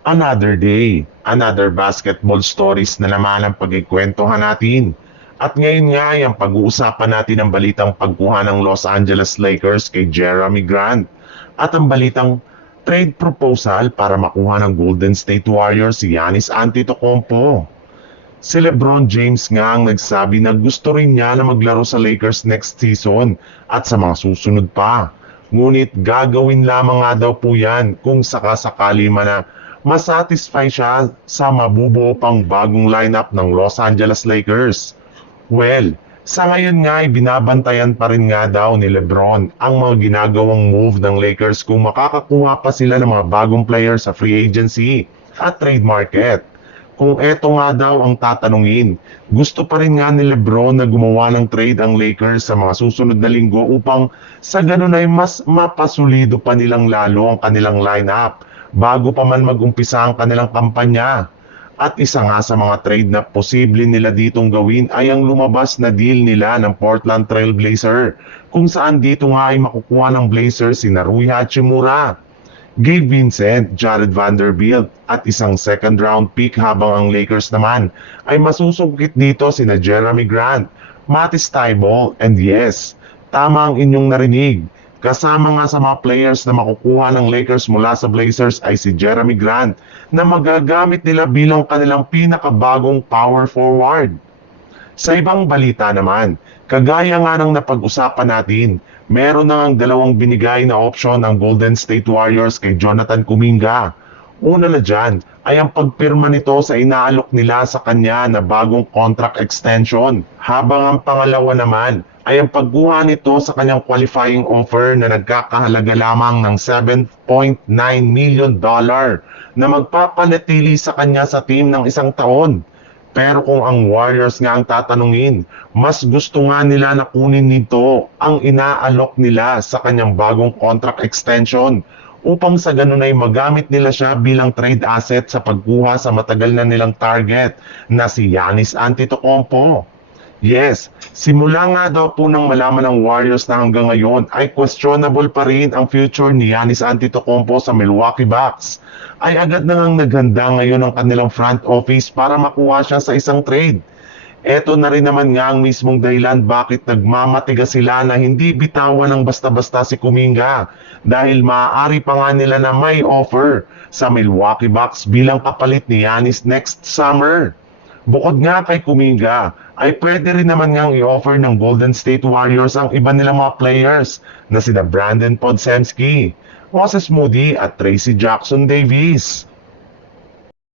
Another day, another basketball stories na naman ang pagkikwentuhan natin. At ngayon nga ay ang pag-uusapan natin ang balitang pagkuha ng Los Angeles Lakers kay Jeremy Grant at ang balitang trade proposal para makuha ng Golden State Warriors si Giannis Antetokounmpo. Si LeBron James nga ang nagsabi na gusto rin niya na maglaro sa Lakers next season at sa mga susunod pa. Ngunit gagawin lamang nga daw po yan kung sakasakali man na masatisfy siya sa mabubuo pang bagong lineup ng Los Angeles Lakers. Well, sa ngayon nga ay binabantayan pa rin nga daw ni LeBron ang mga ginagawang move ng Lakers kung makakakuha pa sila ng mga bagong player sa free agency at trade market. Kung eto nga daw ang tatanungin, gusto pa rin nga ni LeBron na gumawa ng trade ang Lakers sa mga susunod na linggo upang sa ganun ay mas mapasulido pa nilang lalo ang kanilang lineup bago pa man mag-umpisa ang kanilang kampanya. At isa nga sa mga trade na posible nila ditong gawin ay ang lumabas na deal nila ng Portland Trail Blazer kung saan dito nga ay makukuha ng Blazers si Rui Hachimura, Gabe Vincent, Jared Vanderbilt at isang second round pick habang ang Lakers naman ay masusungkit dito sina Jeremy Grant, Matisse Thybulle and yes, tama ang inyong narinig. Kasama nga sa mga players na makukuha ng Lakers mula sa Blazers ay si Jeremy Grant na magagamit nila bilang kanilang pinakabagong power forward. Sa ibang balita naman, kagaya nga ng napag-usapan natin, meron na ang dalawang binigay na option ng Golden State Warriors kay Jonathan Kuminga. Una na dyan ay ang pagpirma nito sa inaalok nila sa kanya na bagong contract extension, habang ang pangalawa naman ay ang pagkuha nito sa kanyang qualifying offer na nagkakahalaga lamang ng $7.9 million na magpapanatili sa kanya sa team ng isang taon. Pero kung ang Warriors nga ang tatanungin, mas gusto nga nila na kunin nito ang inaalok nila sa kanyang bagong contract extension upang sa ganun ay magamit nila siya bilang trade asset sa pagkuha sa matagal na nilang target na si Giannis Antetokounmpo. Yes, simula nga daw po nang malaman ng Warriors na hanggang ngayon ay questionable pa rin ang future ni Giannis Antetokounmpo sa Milwaukee Bucks, ay agad na ngang naghanda ngayon ang kanilang front office para makuha siya sa isang trade. Eto na rin naman nga ang mismong dahilan bakit nagmamatigas sila na hindi bitawan ng basta-basta si Kuminga dahil maaari pa nga nila na may offer sa Milwaukee Bucks bilang kapalit ni Giannis next summer. Bukod nga kay Kuminga, ay pwede rin naman ngang i-offer ng Golden State Warriors ang iba nilang mga players na sina Brandon Podziemski, Moses Moody at Tracy Jackson Davis.